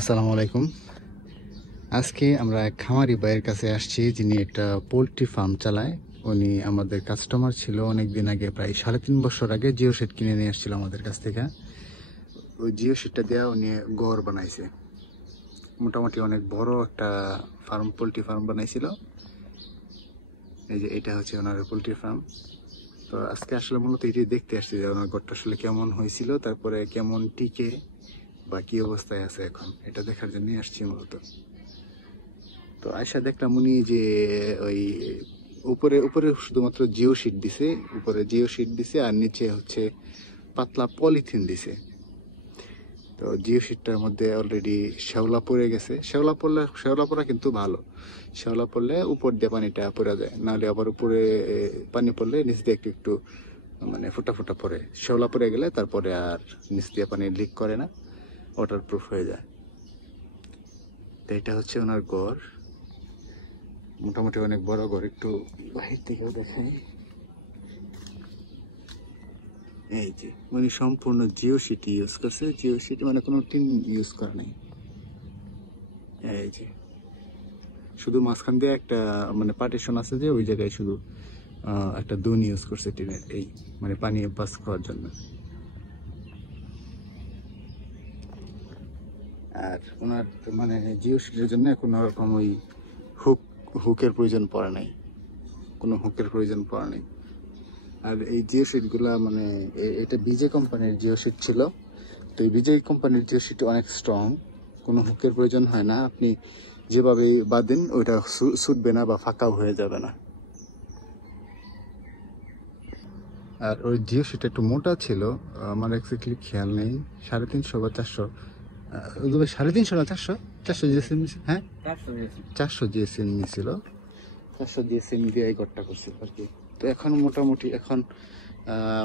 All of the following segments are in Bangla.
আসসালামু আলাইকুম। আজকে আমরা এক খামারি ভাইয়ের কাছে আসছি, যিনি একটা পোলট্রি ফার্ম চালায়। উনি আমাদের কাস্টমার ছিল অনেকদিন আগে, প্রায় 3.5 বছর আগে জিও শেড কিনে নিয়ে আসছিল আমাদের কাছ থেকে। ওই জিও শেডটা দেওয়া উনি ঘর বানাইছে, মোটামুটি অনেক বড় একটা ফার্ম, পোলট্রি ফার্ম বানাইছিল। এই যে এটা হচ্ছে ওনার পোলট্রি ফার্ম। তো আজকে আসলে মূলত এটি দেখতে আসছি যে ওনার ঘরটা আসলে কেমন হয়েছিল, তারপরে কেমন টিকে বা কি অবস্থায় আছে এখন, এটা দেখার জন্যই আসছি মূলত। তো আয়সা দেখলাম উনি যে ওই উপরে উপরে শুধুমাত্র জিও শিট দিছে, উপরে জিও শিট দিছে আর নিচে হচ্ছে পাতলা পলিথিন দিছে। তো জিও শিটটার মধ্যে অলরেডি শ্যাওলা পড়ে গেছে। শ্যাওলা পড়া কিন্তু ভালো, শ্যাওলা পড়লে উপর দিয়ে পানিটা পড়ে যায়, নাহলে আবার উপরে পানি পড়লে নিচ দিয়ে একটু একটু মানে ফোটা ফোটা পড়ে। শ্যাওলা পড়ে গেলে তারপরে আর নিচ দিয়ে পানি লিক করে না, ওয়াটার প্রুফ হয়ে যায়। তো এটা হচ্ছে ওনার ঘর, মোটামুটি অনেক বড় ঘর। একটু বাহির থেকেও দেখাই। এই যে মানে সম্পূর্ণ জিও শিট ইউজ করছে, জিও শিট মানে কোনো টিন ইউজ করা নেই। এই যে শুধু মাঝখান দিয়ে একটা মানে পার্টিশন আছে, যে ওই জায়গায় শুধু একটা দুন ইউজ করছে টিনের, এই মানে পানি পাস করার জন্য। আর ওনার মানে জিও শিটের জন্য কোনো রকম ওই হুকের প্রয়োজন পড়ে নাই, কোনো হুকের প্রয়োজন পড়ে নাই। আর এই জিও শিটগুলা মানে এটা বিজে কোম্পানির জিও শিট ছিল। তো এই বিজে কোম্পানির জিও শিট অনেক স্ট্রং, কোনো হুকের প্রয়োজন হয় না। আপনি যেভাবে বাঁধেন ওইটা ছুটবে না বা ফাঁকাও হয়ে যাবে না। আর ওই জিও শিট একটু মোটা ছিল, আমার এক্স্যাক্টলি খেয়াল নেই, 350 বা 400, 350 না 400 জিএসএম, হ্যাঁ 400 জিএসএম নিয়েছিল। 400 জিএসএম দিয়ে এই ঘরটা করছিল আর কি। তো এখন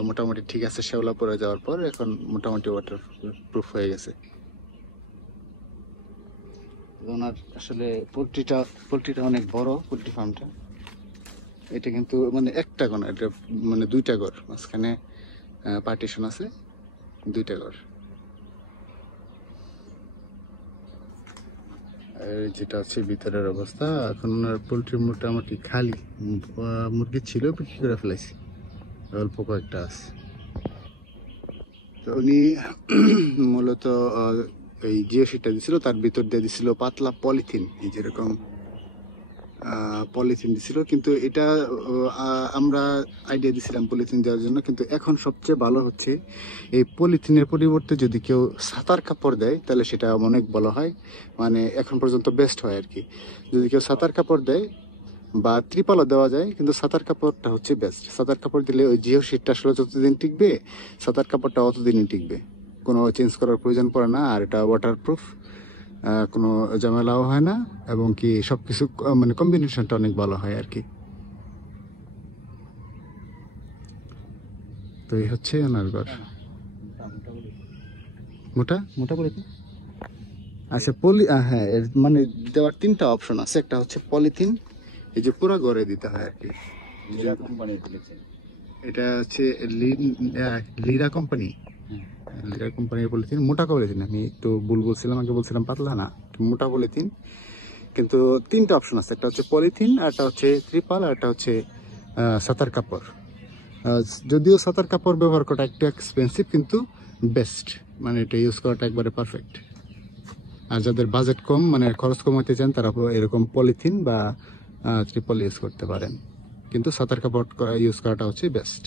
মোটামুটি ঠিক আছে, শ্যাওলা পড়ে যাওয়ার পর এখন মোটামুটি ওয়াটার প্রুফ হয়ে গেছে। ওনার আসলে পোলট্রিটা অনেক বড়, পোলট্রি ফার্মটা। এটা কিন্তু মানে একটা ঘর না, এটা মানে দুইটা ঘর, মাঝখানে পার্টিশন আছে, দুইটা ঘর। যেটা হচ্ছে ভিতরের অবস্থা। এখন ওনার পোলট্রি মোটামুটি খালি, মুরগি ছিল বিক্রি করে ফেলাইছি, অল্প কয়েকটা আছে। তো উনি মূলত এই জিও শিটটা দিছিল, তার ভিতর দিয়ে দিছিল পাতলা পলিথিন, এই যেরকম পলিথিন দিছিল। কিন্তু এটা আমরা আইডিয়া দিছিলাম পলিথিন দেওয়ার জন্য, কিন্তু এখন সবচেয়ে ভালো হচ্ছে এই পলিথিনের পরিবর্তে যদি কেউ ছাতার কাপড় দেয় তাহলে সেটা অনেক ভালো হয়, মানে এখন পর্যন্ত বেস্ট হয় আর কি। যদি কেউ ছাতার কাপড় দেয় বা ত্রিপালও দেওয়া যায়, কিন্তু ছাতার কাপড়টা হচ্ছে বেস্ট। ছাতার কাপড় দিলে ওই জিও শিটটা আসলে যতদিন টিকবে, ছাতার কাপড়টা অতদিনই টিকবে, কোনো চেঞ্জ করার প্রয়োজন পড়ে না। আর এটা ওয়াটারপ্রুফ, কোনো ঝামেলাও হয় না, এবং কি সবকিছু মানে কম্বিনেশনটা অনেক ভালো হয় আর কি। তো এই হচ্ছে ওনার ঘর, মোটা মোটা করে। আচ্ছা হ্যাঁ, এর মানে দেওয়ার 3টা অপশন আছে। একটা হচ্ছে পলিথিন, এই যে পুরো ঘরে দিতে হয় আর কি। এটা হচ্ছে লিরা কোম্পানি, লিরা কোম্পানির পলিথিন, মোটা পলিথিন। আমি একটু ভুল বলছিলাম, আগে বলছিলাম পাতলা, না মোটা পলিথিন। কিন্তু 3টা অপশন আছে, একটা হচ্ছে পলিথিন, আর একটা হচ্ছে ত্রিপাল, আর একটা হচ্ছে সাতার কাপড়। যদিও সাতার কাপড় ব্যবহার করা একটু এক্সপেন্সিভ, কিন্তু বেস্ট, মানে এটা ইউজ করাটা একবারে পারফেক্ট। আর যাদের বাজেট কম, মানে খরচ কমাতে চান, তারা এরকম পলিথিন বা ত্রিপল ইউজ করতে পারেন, কিন্তু সাতার কাপড় ইউজ করাটা হচ্ছে বেস্ট।